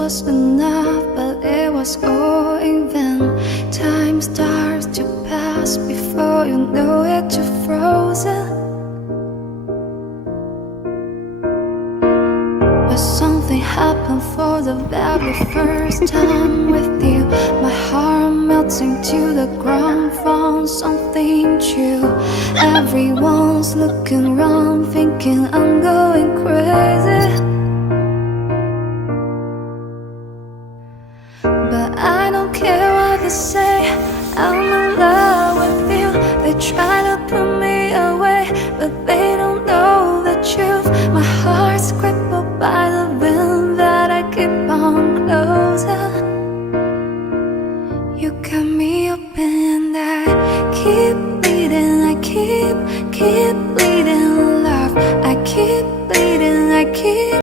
was enough, but it was all in vain. Time starts to pass before you know it, you're frozen. But something happened for the very first time with you. My heart melts into the ground, found something true. Everyone's looking around, thinking I'm going crazy. But I don't care what they say, I'm